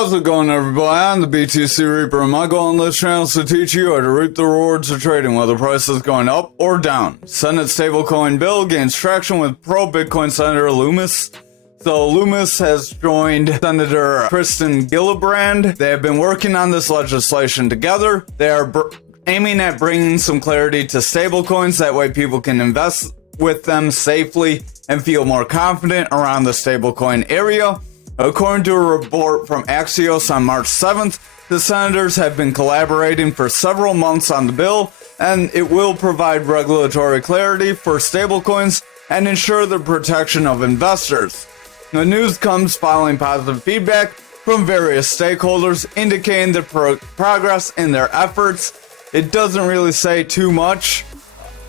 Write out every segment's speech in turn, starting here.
How's it going, everybody? I'm the BTC Reaper, and my goal on this channel is to teach you how to reap the rewards of trading, whether price is going up or down. Senate stablecoin bill gains traction with pro-Bitcoin Senator Loomis. So Loomis has joined Senator Kristen Gillibrand. They have been working on this legislation together. They are aiming at bringing some clarity to stablecoins. That way people can invest with them safely and feel more confident around the stablecoin area. According to a report from Axios on March 7th, the senators have been collaborating for several months on the bill, and it will provide regulatory clarity for stablecoins and ensure the protection of investors. The news comes following positive feedback from various stakeholders indicating the progress in their efforts. It doesn't really say too much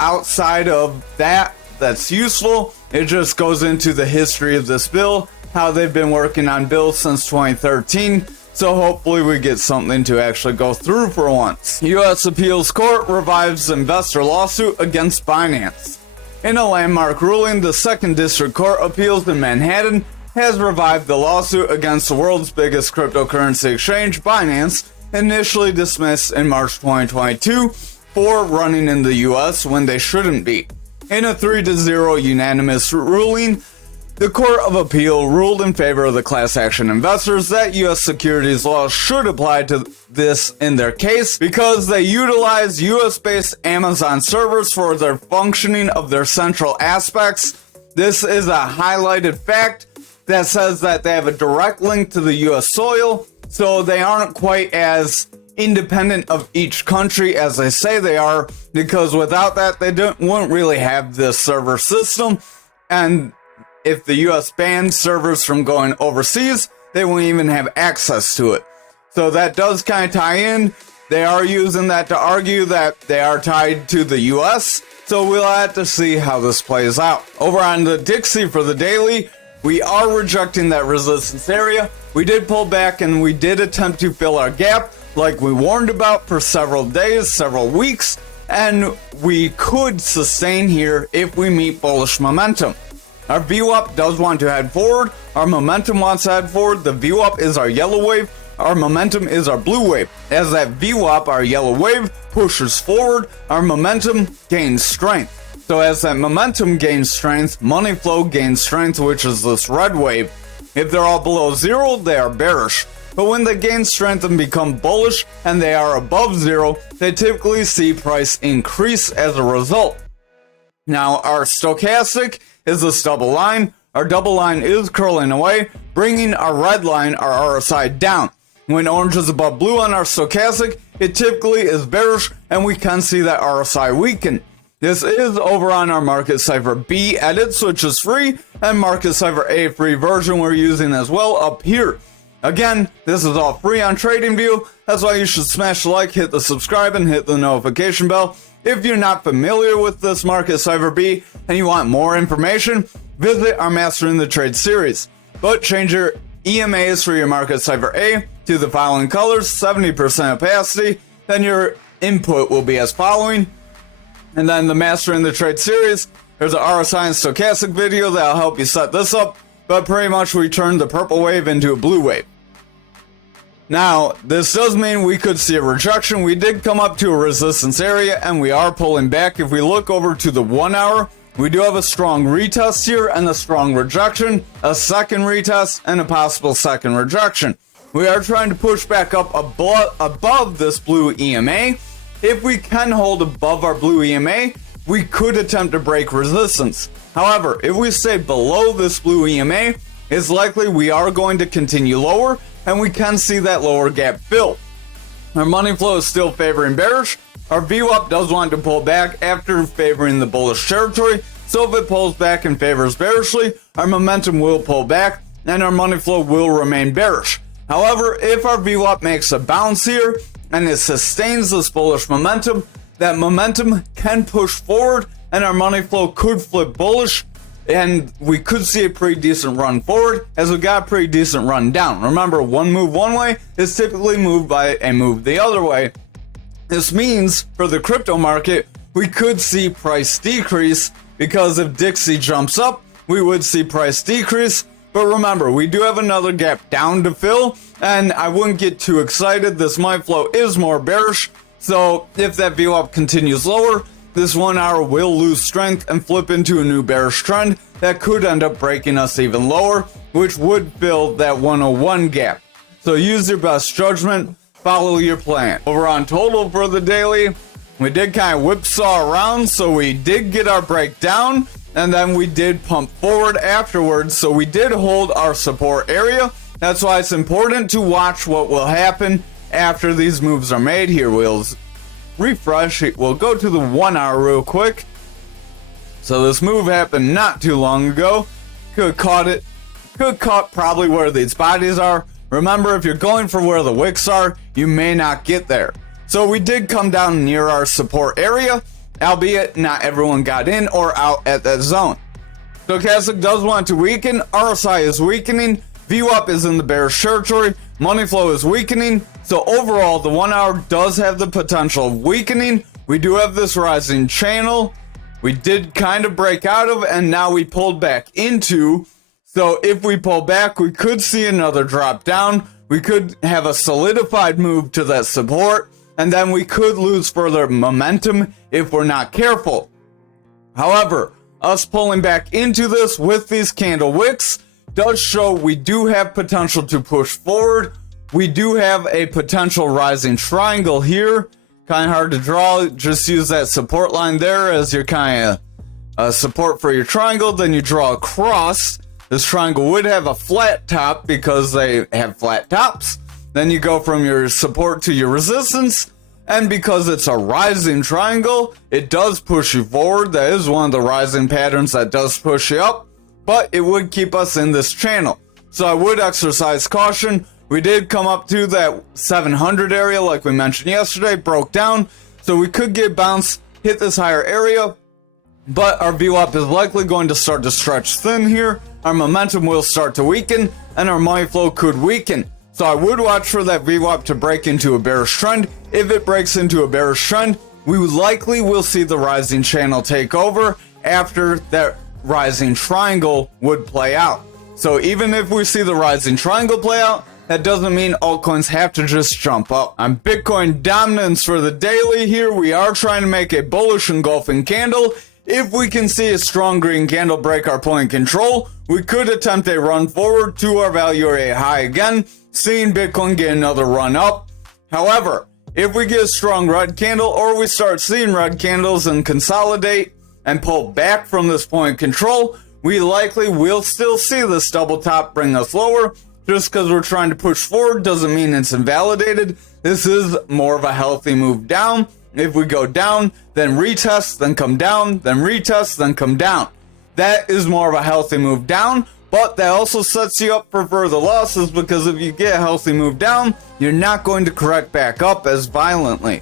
outside of that's useful. It just goes into the history of this bill, how they've been working on bills since 2013, so hopefully we get something to actually go through for once. U.S. Appeals Court revives investor lawsuit against Binance. In a landmark ruling, the 2nd District Court of Appeals in Manhattan has revived the lawsuit against the world's biggest cryptocurrency exchange, Binance, initially dismissed in March 2022 for running in the U.S. when they shouldn't be. In a 3-0 unanimous ruling, the Court of Appeal ruled in favor of the class action investors that U.S. securities laws should apply to this in their case because they utilize U.S.-based Amazon servers for their functioning of their central aspects. This is a highlighted fact that says that they have a direct link to the U.S. soil, so they aren't quite as independent of each country as they say they are, because without that, they wouldn't really have this server system, and if the US bans servers from going overseas, they won't even have access to it. So that does kind of tie in. They are using that to argue that they are tied to the US, so we'll have to see how this plays out. Over on the Dixie for the daily, we are rejecting that resistance area. We did pull back and we did attempt to fill our gap like we warned about for several days, several weeks, and we could sustain here if we meet bullish momentum. Our VWAP does want to head forward. Our momentum wants to head forward. The VWAP is our yellow wave. Our momentum is our blue wave. As that VWAP, our yellow wave, pushes forward, our momentum gains strength. So as that momentum gains strength, money flow gains strength, which is this red wave. If they're all below zero, they are bearish. But when they gain strength and become bullish and they are above zero, they typically see price increase as a result. Now, our stochastic is this double line. Our double line is curling away, bringing our red line, our RSI, down. When orange is above blue on our stochastic, it typically is bearish, and we can see that RSI weaken. This is over on our Market Cipher B edits, which is free, and Market Cipher A free version we're using as well up here. Again, this is all free on TradingView. That's why you should smash the like, hit the subscribe, and hit the notification bell. If you're not familiar with this Market Cipher B and you want more information, visit our Mastering the Trade series. But change your EMAs for your Market Cipher A to the following colors, 70% opacity, then your input will be as following. And then the Mastering the Trade series, there's an RSI and stochastic video that'll help you set this up, but pretty much we turned the purple wave into a blue wave. Now, this does mean we could see a rejection. We did come up to a resistance area and we are pulling back. If we look over to the 1 hour, we do have a strong retest here and a strong rejection, a second retest, and a possible second rejection. We are trying to push back up above this blue EMA. If we can hold above our blue EMA, we could attempt to break resistance. However, if we stay below this blue EMA, it's likely we are going to continue lower, and we can see that lower gap fill. Our money flow is still favoring bearish. Our VWAP does want to pull back after favoring the bullish territory, so if it pulls back and favors bearishly, our momentum will pull back, and our money flow will remain bearish. However, if our VWAP makes a bounce here, and it sustains this bullish momentum, that momentum can push forward, and our money flow could flip bullish, and we could see a pretty decent run forward as we got a pretty decent run down. Remember, one move one way is typically moved by a move the other way. This means for the crypto market, we could see price decrease because if Dixie jumps up, we would see price decrease. But remember, we do have another gap down to fill, and I wouldn't get too excited. This money flow is more bearish, so if that VWAP continues lower, this 1 hour will lose strength and flip into a new bearish trend that could end up breaking us even lower, which would fill that 101 gap. So use your best judgment, follow your plan. Over on total for the daily, we did kind of whipsaw around, so we did get our breakdown, and then we did pump forward afterwards, so we did hold our support area. That's why it's important to watch what will happen after these moves are made. Here we'll refresh, we'll go to the 1 hour real quick. So this move happened not too long ago. Could caught probably where these bodies are. Remember, if you're going for where the wicks are, you may not get there. So we did come down near our support area, albeit not everyone got in or out at that zone. Stochastic does want to weaken, RSI is weakening, VWAP is in the bearish territory, money flow is weakening, so overall the 1 hour does have the potential of weakening. We do have this rising channel, we did kind of break out of, and now we pulled back into. So if we pull back, we could see another drop down, we could have a solidified move to that support, and then we could lose further momentum if we're not careful. However, us pulling back into this with these candle wicks does show we do have potential to push forward. We do have a potential rising triangle here. Kind of hard to draw, just use that support line there as your kind of support for your triangle, then you draw across. This triangle would have a flat top because they have flat tops. Then you go from your support to your resistance, and because it's a rising triangle, it does push you forward. That is one of the rising patterns that does push you up, but it would keep us in this channel. So I would exercise caution. We did come up to that 700 area like we mentioned yesterday, broke down, so we could get bounced, hit this higher area, but our VWAP is likely going to start to stretch thin here. Our momentum will start to weaken, and our money flow could weaken. So I would watch for that VWAP to break into a bearish trend. If it breaks into a bearish trend, we likely will see the rising channel take over after that rising triangle would play out. So even if we see the rising triangle play out, that doesn't mean altcoins have to just jump up. On Bitcoin dominance for the daily here, we are trying to make a bullish engulfing candle. If we can see a strong green candle break our point control, we could attempt a run forward to our value area high again, seeing Bitcoin get another run up. However, if we get a strong red candle or we start seeing red candles and consolidate and pull back from this point control, we likely will still see this double top bring us lower. Just because we're trying to push forward doesn't mean it's invalidated. This is more of a healthy move down. If we go down, then retest, then come down, then retest, then come down. That is more of a healthy move down, but that also sets you up for further losses because if you get a healthy move down, you're not going to correct back up as violently.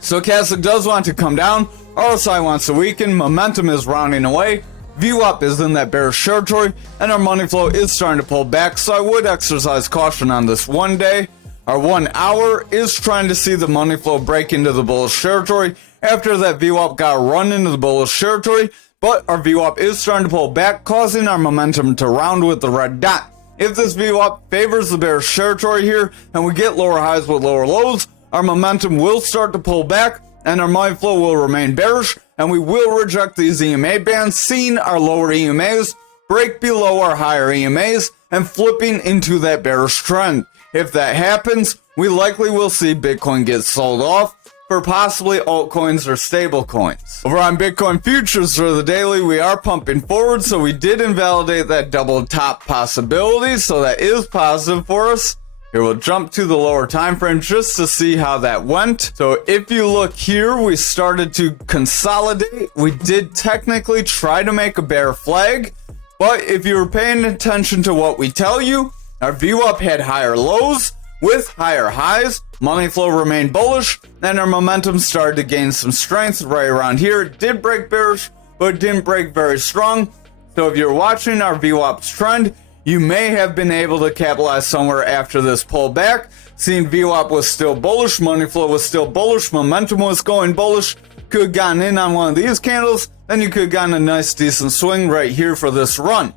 Stochastic does want to come down, RSI wants to weaken, momentum is rounding away, VWAP is in that bearish territory, and our money flow is starting to pull back, so I would exercise caution on this 1 day. Our 1 hour is trying to see the money flow break into the bullish territory after that VWAP got run into the bullish territory, but our VWAP is starting to pull back, causing our momentum to round with the red dot. If this VWAP favors the bearish territory here and we get lower highs with lower lows, our momentum will start to pull back and our money flow will remain bearish, and we will reject these EMA bands, seeing our lower EMAs break below our higher EMAs and flipping into that bearish trend. If that happens, we likely will see Bitcoin get sold off for possibly altcoins or stablecoins. Over on Bitcoin futures for the daily, we are pumping forward, so we did invalidate that double top possibility, so that is positive for us. Here we'll jump to the lower time frame just to see how that went. So if you look here, we started to consolidate. We did technically try to make a bear flag, but if you were paying attention to what we tell you, our VWAP had higher lows with higher highs, money flow remained bullish, and our momentum started to gain some strength right around here. It did break bearish, but it didn't break very strong. So if you're watching our VWAP's trend, you may have been able to capitalize somewhere after this pullback. Seeing VWAP was still bullish, money flow was still bullish, momentum was going bullish. Could have gotten in on one of these candles, then you could have gotten a nice decent swing right here for this run.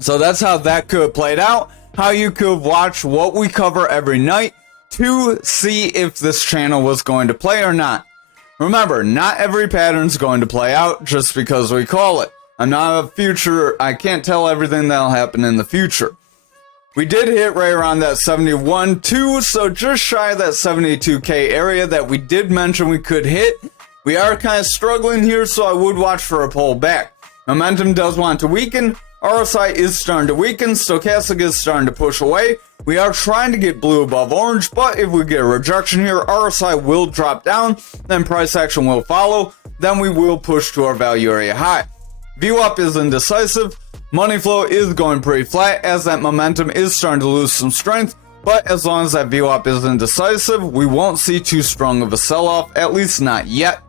So that's how that could have played out. how you could watch what we cover every night to see if this channel was going to play or not. Remember, not every pattern's going to play out just because we call it. I'm not a future, I can't tell everything that'll happen in the future. We did hit right around that 71.2, so just shy of that 72k area that we did mention we could hit. We are kind of struggling here, so I would watch for a pullback. Momentum does want to weaken. RSI is starting to weaken. Stochastic is starting to push away. We are trying to get blue above orange, but if we get a rejection here, RSI will drop down, then price action will follow. Then we will push to our value area high. VWAP is indecisive. Money flow is going pretty flat as that momentum is starting to lose some strength. But as long as that VWAP is indecisive, we won't see too strong of a sell-off, at least not yet.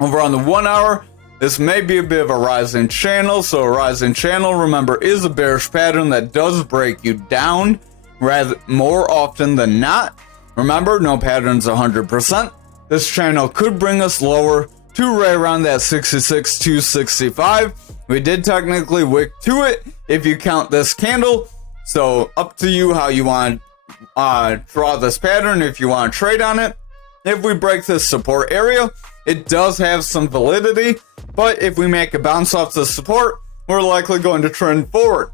Over on the 1 hour, this may be a bit of a rising channel. So a rising channel, remember, is a bearish pattern that does break you down rather more often than not. Remember, no pattern's 100%. This channel could bring us lower to right around that 66 to 65. We did technically wick to it if you count this candle. So up to you how you want to draw this pattern if you want to trade on it. If we break this support area, it does have some validity, but if we make a bounce off the support, we're likely going to trend forward.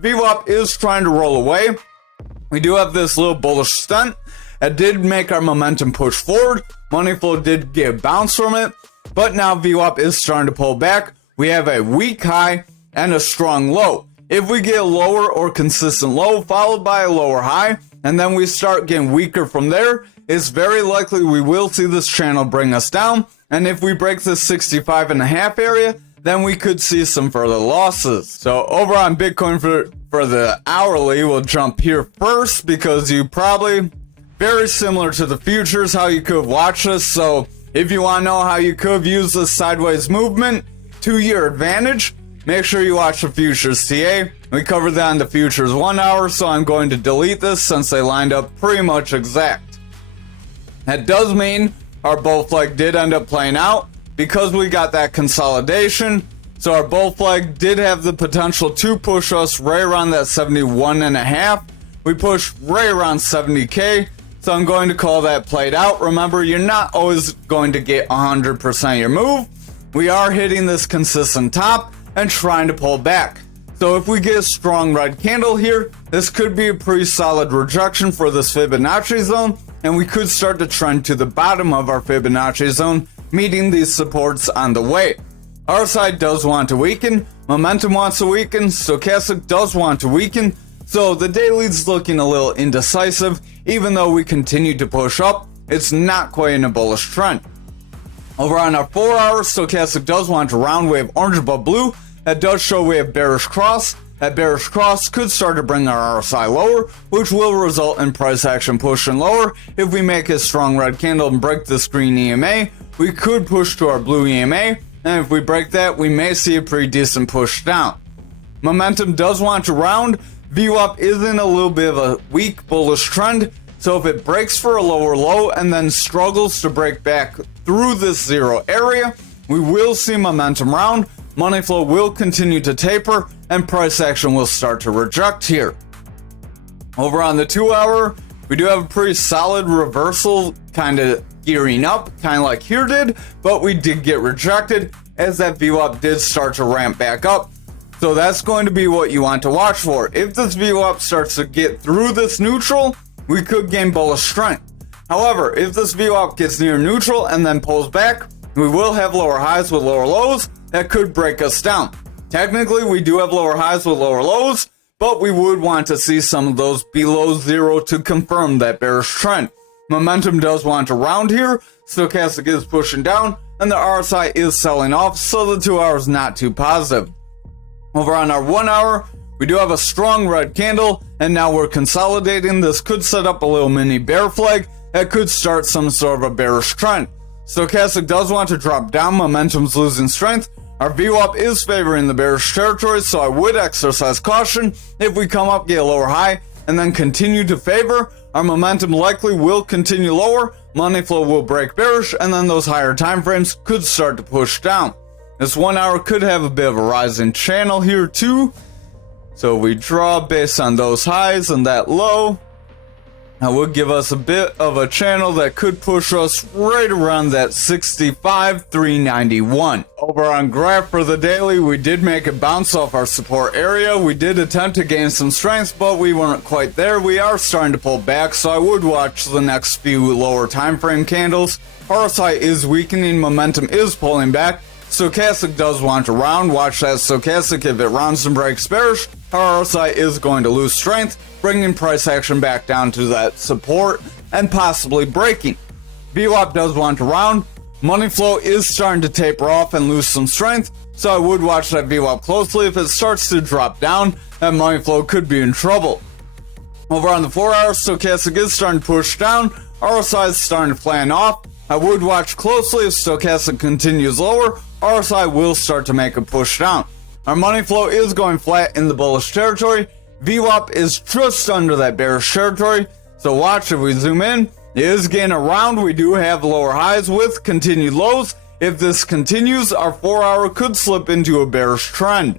VWAP is trying to roll away. We do have this little bullish stunt. It did make our momentum push forward. Money flow did get a bounce from it, but now VWAP is starting to pull back. We have a weak high and a strong low. If we get a lower or consistent low followed by a lower high, and then we start getting weaker from there, it's very likely we will see this channel bring us down. And if we break this 65.5 area, then we could see some further losses. So over on Bitcoin for the hourly, we'll jump here first because you probably, very similar to the futures, how you could watch this. So if you want to know how you could use this sideways movement to your advantage, make sure you watch the futures TA. We covered that in the futures 1 hour, so I'm going to delete this since they lined up pretty much exact. That does mean our bull flag did end up playing out because we got that consolidation. So our bull flag did have the potential to push us right around that 71.5. We pushed right around 70k. So I'm going to call that played out. Remember, you're not always going to get 100% of your move. We are hitting this consistent top and trying to pull back. So if we get a strong red candle here, this could be a pretty solid rejection for this Fibonacci zone, and we could start to trend to the bottom of our Fibonacci zone, meeting these supports on the way. RSI does want to weaken, momentum wants to weaken, stochastic does want to weaken, so the daily's looking a little indecisive. Even though we continue to push up, it's not quite in a bullish trend. Over on our 4 hour, stochastic does want to round. We have orange above blue. That does show we have bearish cross. That bearish cross could start to bring our RSI lower, which will result in price action pushing lower. If we make a strong red candle and break this green EMA, we could push to our blue EMA, and if we break that, we may see a pretty decent push down. Momentum does want to round. VWAP is in a little bit of a weak bullish trend, so if it breaks for a lower low and then struggles to break back through this zero area, we will see momentum round. Money flow will continue to taper, and price action will start to reject here. Over on the 2 hour, we do have a pretty solid reversal, kind of gearing up, kind of like here did, but we did get rejected as that VWAP did start to ramp back up. So that's going to be what you want to watch for. If this VWAP starts to get through this neutral, we could gain bullish strength. However, if this VWAP gets near neutral and then pulls back, we will have lower highs with lower lows that could break us down. Technically, we do have lower highs with lower lows, but we would want to see some of those below zero to confirm that bearish trend. Momentum does want to round here, stochastic is pushing down, and the RSI is selling off, so the 2 hours not too positive. Over on our 1 hour, we do have a strong red candle, and now we're consolidating. This could set up a little mini bear flag that could start some sort of a bearish trend. Stochastic does want to drop down, momentum's losing strength. Our VWAP is favoring the bearish territory, so I would exercise caution. If we come up, get a lower high, and then continue to favor, our momentum likely will continue lower, money flow will break bearish, and then those higher time frames could start to push down. This 1 hour could have a bit of a rising channel here too. So we draw based on those highs and that low. That would give us a bit of a channel that could push us right around that 65,391. Over on graph for the daily, we did make a bounce off our support area. We did attempt to gain some strength, but we weren't quite there. We are starting to pull back, so I would watch the next few lower time frame candles. RSI is weakening, momentum is pulling back. Stochastic does want to round. Watch that stochastic. If it rounds and breaks bearish, our RSI is going to lose strength, bringing price action back down to that support and possibly breaking. VWAP does want to round. Money flow is starting to taper off and lose some strength, so I would watch that VWAP closely. If it starts to drop down, that money flow could be in trouble. Over on the 4 hour, stochastic is starting to push down. RSI is starting to plan off. I would watch closely. If stochastic continues lower, RSI will start to make a push down. Our money flow is going flat in the bullish territory. VWAP is just under that bearish territory. So watch, if we zoom in, it is gaining around. We do have lower highs with continued lows. If this continues, our 4 hour could slip into a bearish trend.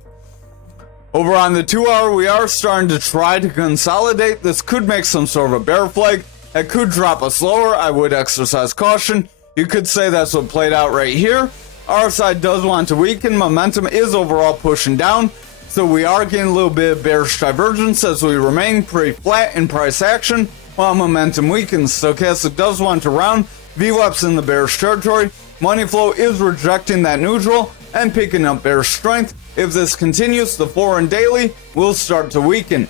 Over on the 2 hour, we are starting to try to consolidate. This could make some sort of a bear flag. That could drop us lower. I would exercise caution. You could say that's what played out right here. RSI does want to weaken. Momentum is overall pushing down. So we are getting a little bit of bearish divergence as we remain pretty flat in price action while momentum weakens. Stochastic does want to round. VWAP's in the bearish territory. Money flow is rejecting that neutral and picking up bearish strength. If this continues, the 4 and daily will start to weaken.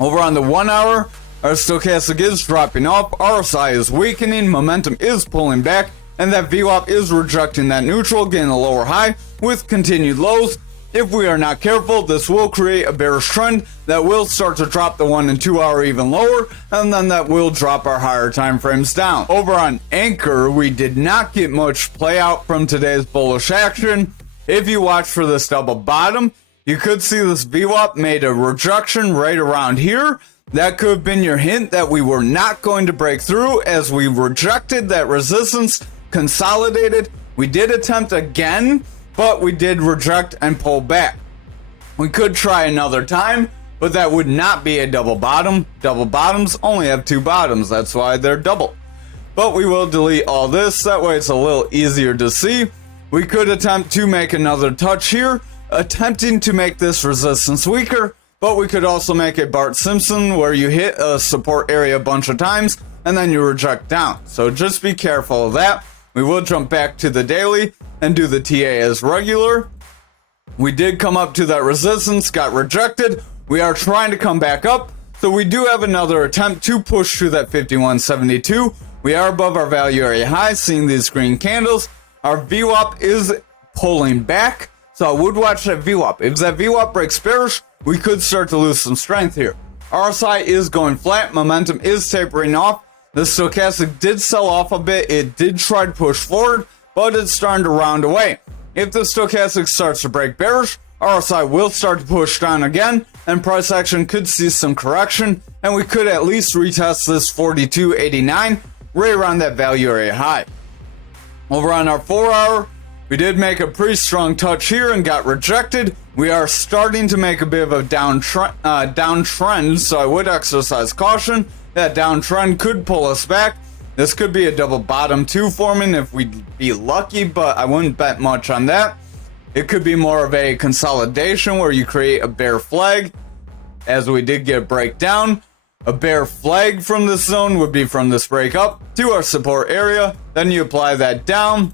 Over on the 1 hour, our stochastic is dropping off. RSI is weakening. Momentum is pulling back. And that VWAP is rejecting that neutral, getting a lower high with continued lows. If we are not careful, this will create a bearish trend that will start to drop the 1 and 2 hour even lower, and then that will drop our higher time frames down. Over on Ankr, we did not get much play out from today's bullish action. If you watch for this double bottom, you could see this VWAP made a rejection right around here. That could have been your hint that we were not going to break through as we rejected that resistance, consolidated. We did attempt again, but we did reject and pull back. We could try another time, but that would not be a double bottom. Double bottoms only have 2 bottoms, that's why they're double. But we will delete all this, that way it's a little easier to see. We could attempt to make another touch here, attempting to make this resistance weaker, but we could also make a Bart Simpson where you hit a support area a bunch of times and then you reject down. So just be careful of that. We will jump back to the daily and do the TA as regular. We did come up to that resistance, got rejected. We are trying to come back up. So we do have another attempt to push through that 51.72. We are above our value area high, seeing these green candles. Our VWAP is pulling back. So I would watch that VWAP. If that VWAP breaks bearish, we could start to lose some strength here. RSI is going flat. Momentum is tapering off. The stochastic did sell off a bit. It did try to push forward, but it's starting to round away. If the stochastic starts to break bearish, RSI will start to push down again, and price action could see some correction, and we could at least retest this 42.89 right around that value area high. Over on our 4 hour, we did make a pretty strong touch here and got rejected. We are starting to make a bit of a downtrend, so I would exercise caution. That downtrend could pull us back. This could be a double bottom 2 forming if we'd be lucky, but I wouldn't bet much on that. It could be more of a consolidation where you create a bear flag, as we did get a breakdown. A bear flag from this zone would be from this break up to our support area. Then you apply that down,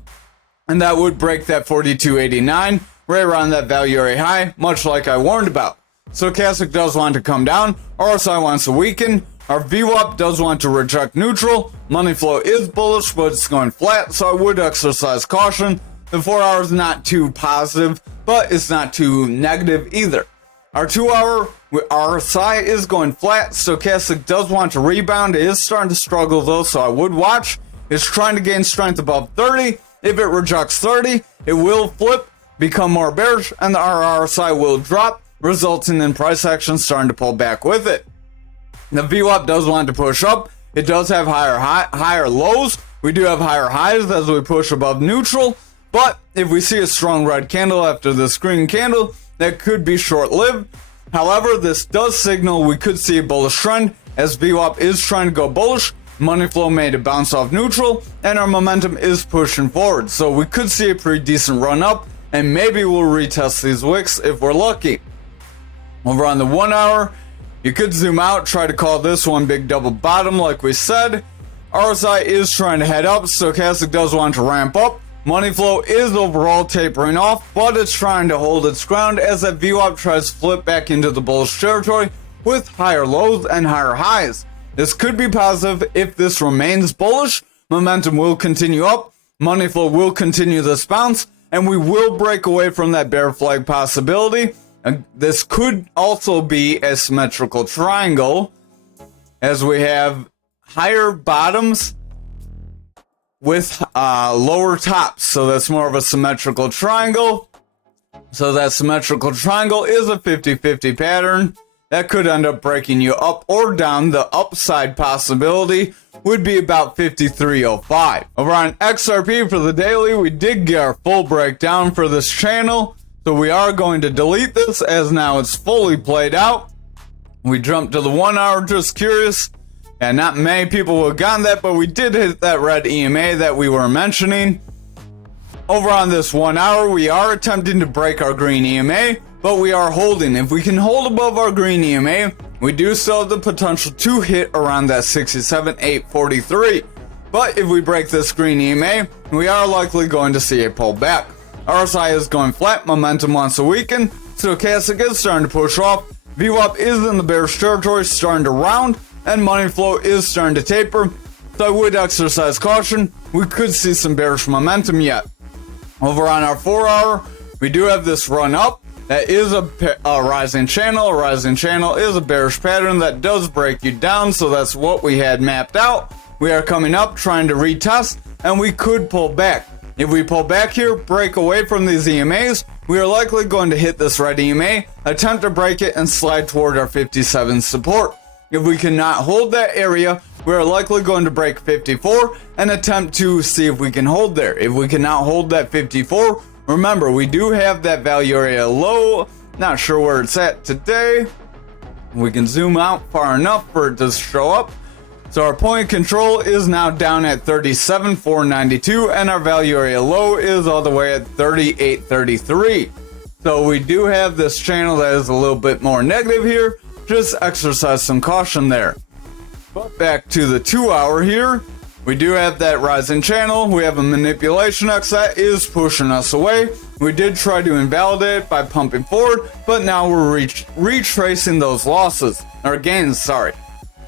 and that would break that 42.89 right around that value area high, much like I warned about. Stochastic does want to come down. RSI wants to weaken. Our VWAP does want to reject neutral. Money flow is bullish, but it's going flat, so I would exercise caution. The 4 hour is not too positive, but it's not too negative either. Our 2 hour RSI is going flat. Stochastic does want to rebound. It is starting to struggle though, so I would watch. It's trying to gain strength above 30. If it rejects 30, it will flip, become more bearish, and our RSI will drop, resulting in price action starting to pull back with it. The VWAP does want to push up. It does have higher lows. We do have higher highs as we push above neutral. But if we see a strong red candle after this green candle, that could be short-lived. However, this does signal we could see a bullish trend as VWAP is trying to go bullish, money flow made a bounce off neutral, and our momentum is pushing forward. So we could see a pretty decent run up, and maybe we'll retest these wicks if we're lucky. Over on the 1 hour, you could zoom out, try to call this one big double bottom like we said. RSI is trying to head up, stochastic does want to ramp up. Money flow is overall tapering off, but it's trying to hold its ground as that VWAP tries to flip back into the bullish territory with higher lows and higher highs. This could be positive if this remains bullish. Momentum will continue up, money flow will continue this bounce, and we will break away from that bear flag possibility. And this could also be a symmetrical triangle as we have higher bottoms with lower tops. So that's more of a symmetrical triangle. So that symmetrical triangle is a 50-50 pattern. That could end up breaking you up or down. The upside possibility would be about 53.05. Over on XRP for the daily, we did get our full breakdown for this channel. So we are going to delete this as now it's fully played out. We jumped to the 1 hour, just curious. And not many people will have gotten that, but we did hit that red EMA that we were mentioning. Over on this 1 hour, we are attempting to break our green EMA, but we are holding. If we can hold above our green EMA, we do still have the potential to hit around that 67,843. But if we break this green EMA, we are likely going to see a pullback. RSI is going flat, momentum wants to weaken, stochastic is starting to push off, VWAP is in the bearish territory, starting to round, and money flow is starting to taper. So I would exercise caution. We could see some bearish momentum yet. Over on our 4 hour, we do have this run up. That is a rising channel. A rising channel is a bearish pattern that does break you down. So that's what we had mapped out. We are coming up, trying to retest, and we could pull back. If we pull back here, break away from these EMAs, we are likely going to hit this red EMA, attempt to break it, and slide toward our 57 support. If we cannot hold that area, we are likely going to break 54 and attempt to see if we can hold there. If we cannot hold that 54, remember, we do have that value area low. Not sure where it's at today. We can zoom out far enough for it to show up. So our point of control is now down at 37,492, and our value area low is all the way at 3833. So we do have this channel that is a little bit more negative here. Just exercise some caution there. But back to the 2 hour here, we do have that rising channel. We have a manipulation X that is pushing us away. We did try to invalidate it by pumping forward, but now we're retracing those losses, or gains, sorry.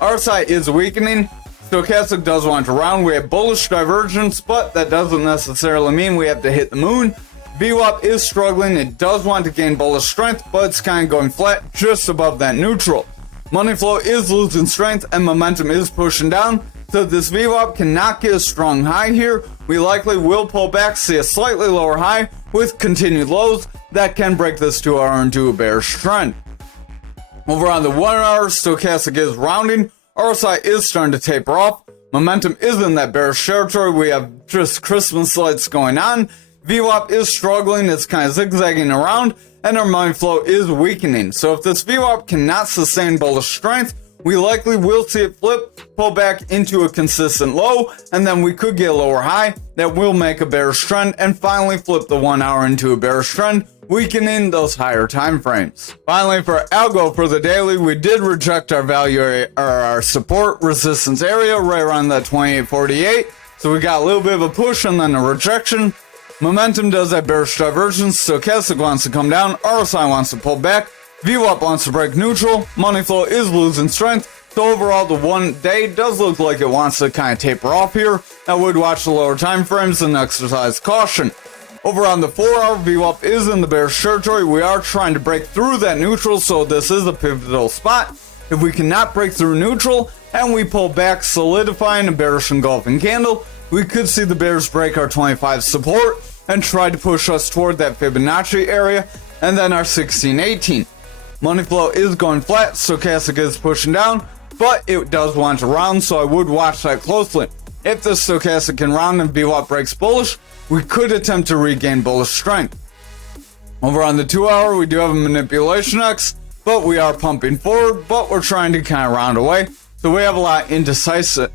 RSI is weakening. Stochastic does want to round. We have bullish divergence, but that doesn't necessarily mean we have to hit the moon. VWAP is struggling. It does want to gain bullish strength, but it's kind of going flat just above that neutral. Money flow is losing strength and momentum is pushing down. So this VWAP cannot get a strong high here. We likely will pull back, see a slightly lower high with continued lows that can break this 2 hour into a bearish trend. Over on the 1 hour, stochastic is rounding. RSI is starting to taper off. Momentum is in that bearish territory. We have just Christmas lights going on. VWAP is struggling. It's kind of zigzagging around, and our money flow is weakening. So if this VWAP cannot sustain bullish strength, we likely will see it flip, pull back into a consistent low, and then we could get a lower high that will make a bearish trend and finally flip the 1 hour into a bearish trend, weakening those higher time frames. Finally, for ALGO for the daily, we did reject our value area, or our support resistance area right around that 2848. So we got a little bit of a push and then a rejection. Momentum does that bearish divergence. Stochastic wants to come down. RSI wants to pull back. VWAP wants to break neutral. Money flow is losing strength. So overall, the 1 day does look like it wants to kind of taper off here. I would watch the lower time frames and exercise caution. Over on the 4 hour, VWAP is in the bearish territory. We are trying to break through that neutral, so this is a pivotal spot. If we cannot break through neutral and we pull back, solidifying a bearish engulfing candle, we could see the bears break our 25 support and try to push us toward that Fibonacci area and then our 1618. Money flow is going flat, stochastic is pushing down, but it does want to round, so I would watch that closely. If the stochastic can round and VWAP breaks bullish, we could attempt to regain bullish strength. Over on the 2 hour, we do have a manipulation X, but we are pumping forward, but we're trying to kind of round away. So we have a lot of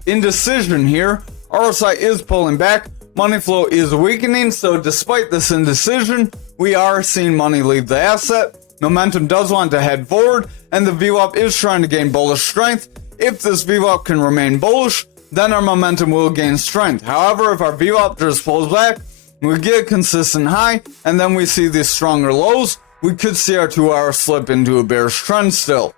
indecision here. RSI is pulling back. Money flow is weakening. So despite this indecision, we are seeing money leave the asset. Momentum does want to head forward, and the VWAP is trying to gain bullish strength. If this VWAP can remain bullish, then our momentum will gain strength. However, if our VWAP just pulls back, we get a consistent high, and then we see these stronger lows, we could see our 2 hour slip into a bearish trend still.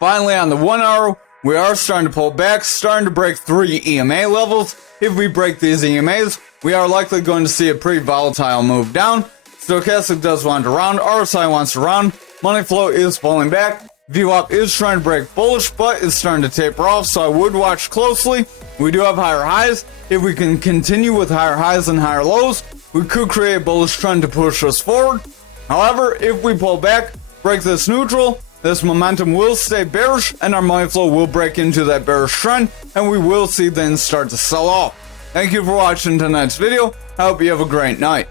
Finally, on the 1 hour, we are starting to pull back, starting to break 3 EMA levels. If we break these EMAs, we are likely going to see a pretty volatile move down. Stochastic does want to round, RSI wants to round, money flow is falling back, VWAP is trying to break bullish, but it's starting to taper off, so I would watch closely. We do have higher highs. If we can continue with higher highs and higher lows, we could create a bullish trend to push us forward. However, if we pull back, break this neutral, this momentum will stay bearish, and our money flow will break into that bearish trend, and we will see then start to sell off. Thank you for watching tonight's video. I hope you have a great night.